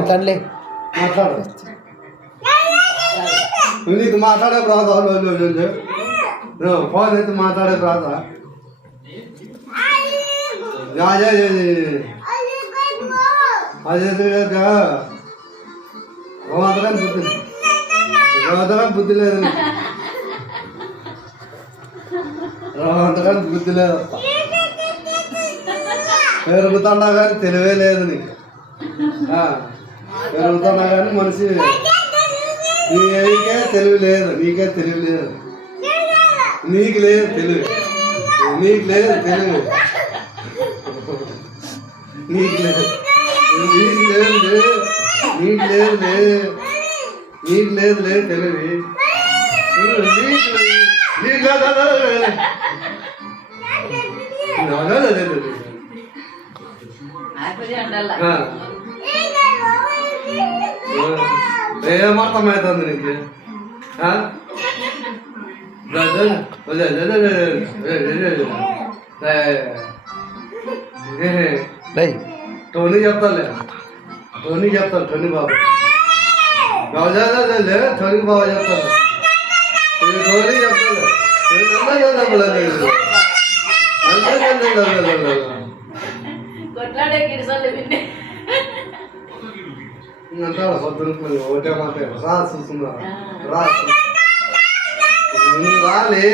ఇట్లే మాట్లాడు నీకు మాట్లాడే రాదా ఫోన్ అయితే మాట్లాడే రాదా అంతగా బుద్ధి లేదు అంతగా బుద్ధి లేదు పెరుగుతున్నా కానీ తెలివే లేదు నీకు పెరుగుతున్నా కానీ మనిషి నీకే తెలివి లేదు నీకే తెలివి లేదు నీకు లేదు తెలివి నీకు లేదు తెలివి నీకు లేదు నీకు లేదు నీకు లేదు నీకు లేదు లేదు తెలివి నీకు ఏమర్థమవుతుంది నీకు టోనీ చెప్తాలే టోనీ చెప్తాను టోనీ బాబు టోనీ బాబు చెప్తాను టోనీ చెప్తాను అంటాడు పొద్దున ఒకటే మాట రా చూస్తున్నా రా నువ్వు రాలే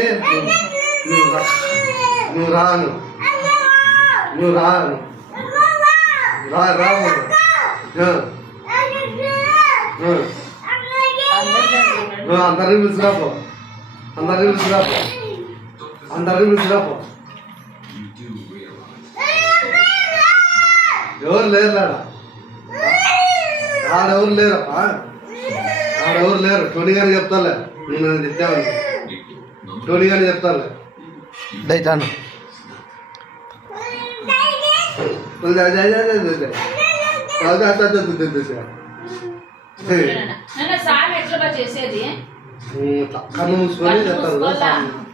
నువ్వు రాను నువ్వు రాను రాము అందరినీ పిలిచిరాపో అందరినీ పిలిచిరాపో అందరినీ పిలిచిరాపో ఎవరు లేరు ఆడెవరు లేరప్పా ఆడెవరు లేరు టోనీ గారు చెప్తాలే నేను నన్ను తెచ్చావని టోనీ గారు చెప్తాలే దైతాను చేసేది కన్ను మూసుకొని చెప్తాను